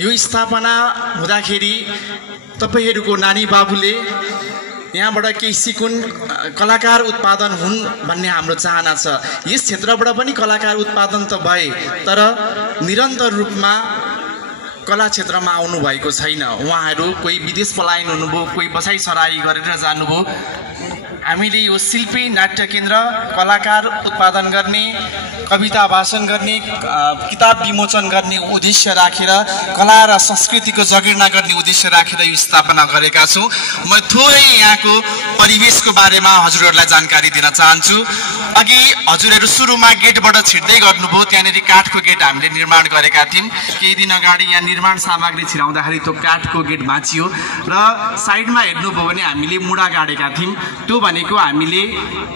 यो स्थापना हुँदाखेरि तपाईहरुको नानी बाबुले यहाँबाट केही सिकुन कलाकार उत्पादन हुन् भन्ने हाम्रो चाहना छ। यस क्षेत्रबाट पनि कलाकार उत्पादन त भए तर निरन्तर रूपमा कला क्षेत्रमा आउनु भएको छैन। उहाँहरू कोही विदेश पलायन हुनुभयो, कोही बसाई सराई गरेर जानुभयो। हामीले यो शिल्पी नाट्य केन्द्र कलाकार उत्पादन गर्ने, कविता भाषण गर्ने, किताब विमोचन गर्ने उद्देश्य राखेर, कला र संस्कृतिको जगेर्ना गर्ने उद्देश्य राखेर यो स्थापना गरेका छौँ। म थोरै यहाँको परिवेशको बारेमा हजुरहरूलाई जानकारी दिन चाहन्छु। अघि हजुरहरू सुरुमा गेटबाट छिर्दै गर्नुभयो, त्यहाँनिर काठको गेट हामीले निर्माण गरेका थियौँ। केही दिन अगाडि यहाँ निर्माण सामग्री छिराउँदाखेरि त्यो काठको गेट भाँचियो र साइडमा हेर्नुभयो भने हामीले मुढा गाडेका थियौँ। त्यो भनेको हामीले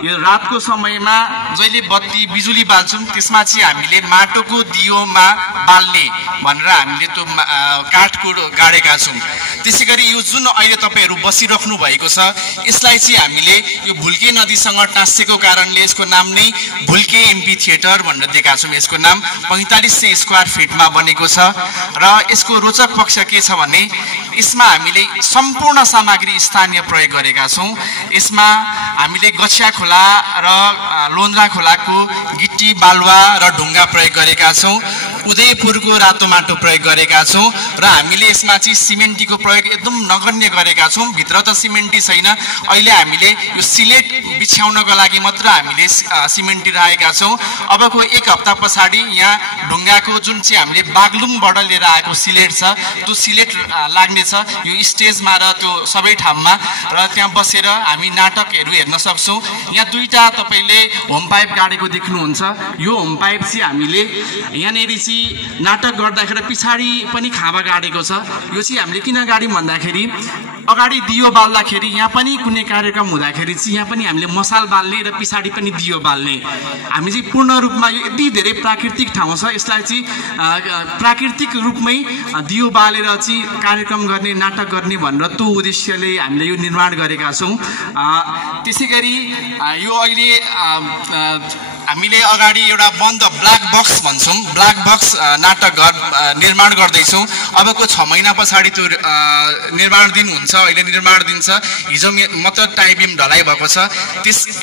यो रातको समयमा जहिले बत्ती बिजुली बाल्छौँ त्यसमा चाहिँ हामीले माटोको दियोमा बाल्ने भनेर हामीले त्यो काठको गाडेका छौँ। त्यसैगरी यो जुन अहिले तपाईहरु बसिराख्नु भएको छ यसलाई चाहिँ हामीले यो भुल्के नदीसँग टाँसेको कारणले यसको नाम नै भुल्के एमपी थिएटर भनेर दिएका छौँ। यसको नाम 4500 स्क्वायर फिटमा बनेको छ र यसको रोचक पक्ष के छ भने यसमा हामीले सम्पूर्ण सामग्री स्थानीय प्रयोग गरेका छौँ। यसमा हामीले गछिया खोला र लोन्द्रा खोलाको गिट्टी बालुवा र ढुङ्गा प्रयोग गरेका छौँ। उदयपुरको रातो माटो प्रयोग गरेका छौँ र हामीले यसमा चाहिँ सिमेन्टीको प्रयोग एकदम नगण्य गरेका छौँ। भित्र त सिमेन्टी छैन, अहिले हामीले यो सिलेट बिछ्याउनको लागि मात्र हामीले सिमेन्टी राखेका छौँ। अबको एक हप्ता पछाडि यहाँ ढुङ्गाको जुन चाहिँ हामीले बागलुङबाट लिएर आएको सिलेट छ त्यो सिलेट लाग्नेछ यो स्टेजमा र त्यो सबै ठाउँमा र त्यहाँ बसेर हामी नाटकहरू हेर्न सक्छौँ। यहाँ दुईटा तपाईले होम पाइप गाडेको देख्नुहुन्छ। यो होम पाइप चाहिँ हामीले यहाँनिर चाहिँ नाटक गर्दाखेरि पछाडि पनि खाँबा गाडेको छ। यो चाहिँ हामीले किन गाड्यौँ भन्दाखेरि अगाडि दियो बाल्दाखेरि यहाँ पनि कुनै कार्यक्रम हुँदाखेरि चाहिँ यहाँ पनि हामीले मसाल बाल्ने र पछाडि पनि दियो बाल्ने। हामी चाहिँ पूर्ण रूपमा यो यति धेरै प्राकृतिक ठाउँ छ यसलाई चाहिँ प्राकृतिक रूपमै दियो बालेर चाहिँ कार्यक्रम गर्ने नाटक गर्ने भनेर त्यो उद्देश्यले हामीले यो निर्माण गरेका छौँ। त्यसैगरी यो अहिले हामीले अगाडि एउटा बन्द ब्ल्याक बक्स भन्छौँ, ब्ल्याक बक्स नाटक घर निर्माण गर्दैछौँ। अबको 6 महिना पछाडि त्यो निर्माण दिन हुन्छ। अहिले निर्माण दिन छ, हिजो मात्र टाइबिम ढलाइ भएको छ।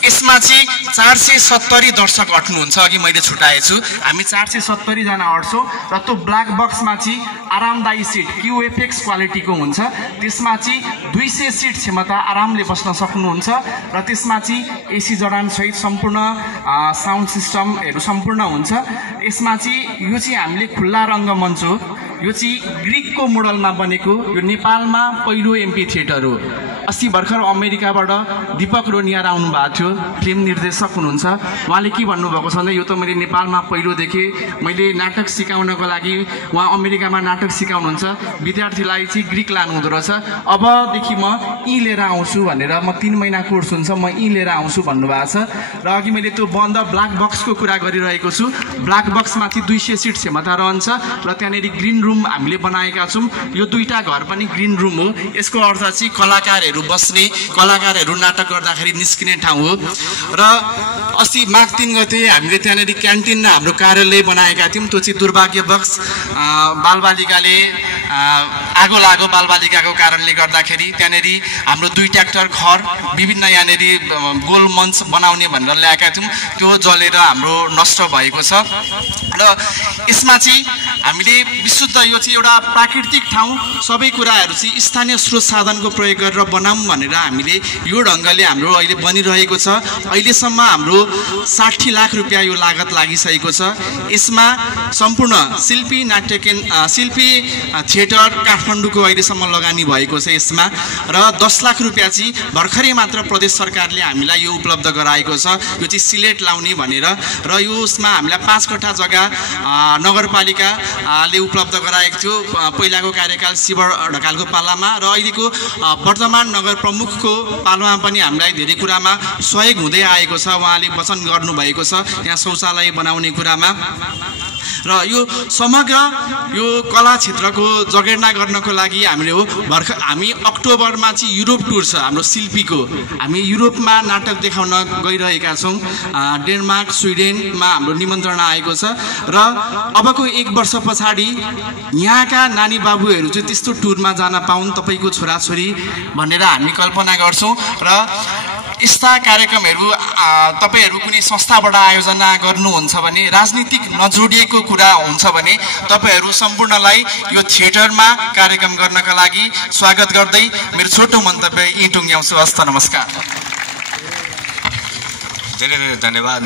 यसमा चाहिँ 470 दर्शक अट्नुहुन्छ। अघि मैले छुटाएछु, हामी 470 जना अट्छौँ र त्यो ब्ल्याक बक्समा चाहिँ आरामदायी सिट क्युएफएक्स क्वालिटीको हुन्छ। त्यसमा चाहिँ 200 सिट क्षमता आरामले बस्न सक्नुहुन्छ र त्यसमा चाहिँ एसी जडान सहित सम्पूर्ण साउन्ड सिस्टमहरू सम्पूर्ण हुन्छ। यसमा चाहिँ यो चाहिँ हामीले खुल्ला रङ्गमञ्च हो। यो चाहिँ ग्रिकको मोडलमा बनेको यो नेपालमा पहिलो एमपी थिएटर हो। अस्ति भर्खर अमेरिकाबाट दीपक रोनियार आउनु भएको थियो, फिल्म निर्देशक हुनुहुन्छ। उहाँले के भन्नुभएको छ भने यो त मैले नेपालमा पहिलो देखेँ, मैले नाटक सिकाउनको लागि उहाँ अमेरिकामा नाटक सिकाउनुहुन्छ, विद्यार्थीलाई चाहिँ ग्रिक लानु हुँदो रहेछ। अबदेखि म यी लिएर आउँछु भनेर, म 3 महिना कोर्स हुन्छ म यी लिएर आउँछु भन्नुभएको छ। र अघि मैले त्यो बन्द ब्ल्याक बक्सको कुरा गरिरहेको छु। ब्ल्याक बक्समा चाहिँ 200 सिट क्षमता रहन्छ र त्यहाँनिर ग्रिन रुम हामीले बनाएका छौँ। यो दुईटा घर पनि ग्रिन रुम हो। यसको अर्थ चाहिँ कलाकारहरू बस्ने, कलाकारहरू नाटक गर्दाखेरि निस्किने ठाउँ हो। र अस्ति माघ 3 गते हामीले त्यहाँनिर क्यान्टिन हाम्रो कार्यालय बनाएका थियौँ। त्यो चाहिँ दुर्भाग्यवश बालबालिकाले आगो लाग्यो बालबालिकाको कारणले गर्दाखेरि त्यहाँनिर हाम्रो 2 ट्र्याक्टर घर विभिन्न यहाँनिर गोल मञ्च बनाउने भनेर ल्याएका थियौँ। त्यो जलेर हाम्रो नष्ट भएको छ। र यसमा चाहिँ हामीले विशुद्ध यो चाहिँ एउटा प्राकृतिक ठाउँ, सबै कुराहरू चाहिँ स्थानीय स्रोत साधनको प्रयोग गरेर बनाऊँ भनेर हामीले यो ढङ्गले हाम्रो अहिले बनिरहेको छ। अहिलेसम्म हाम्रो 60 लाख रुपियाँ यो लागत लागिसकेको छ। यसमा सम्पूर्ण शिल्पी नाट्य शिल्पी थिएटर काठमाडौँको अहिलेसम्म लगानी भएको छ यसमा। र 10 लाख रुपियाँ चाहिँ भर्खरै मात्र प्रदेश सरकारले हामीलाई यो उपलब्ध गराएको छ। यो चाहिँ सिलेट लाउने भनेर र यो उसमा हामीलाई 5 कट्ठा जग्गा नगरपालिकाले उपलब्ध गराएको थियो पहिलाको कार्यकाल शिव ढकालको पालामा। र अहिलेको वर्तमान नगर प्रमुखको पालामा पनि हामीलाई धेरै कुरामा सहयोग हुँदै आएको छ। उहाँले वचन गर्नुभएको छ यहाँ शौचालय बनाउने कुरामा। र यो समग्र यो कला क्षेत्रको जगेर्ना गर्नको लागि हामी अक्टोबरमा चाहिँ युरोप टुर छ हाम्रो शिल्पीको। हामी युरोपमा नाटक देखाउन गइरहेका छौँ। डेनमार्क स्विडेनमा हाम्रो निमन्त्रणा आएको छ र अबको 1 वर्ष पछाडि यहाँका नानी बाबुहरू चाहिँ त्यस्तो टुरमा जान पाउन् तपाईँको छोराछोरी भनेर हामी कल्पना गर्छौँ। र यस्ता कार्यक्रमहरू तपाईहरू कुनै संस्थाबाट आयोजना गर्नुहुन्छ भने राजनीतिक नजोडिएको कुरा हुन्छ भने तपाईहरू सम्पूर्णलाई यो थिएटरमा कार्यक्रम गर्नका लागि स्वागत गर्दै मेरो छोटो मन्तव्य यही टुङ्ग्याउँछु। हस्त नमस्कार। धेरै धेरै धन्यवाद।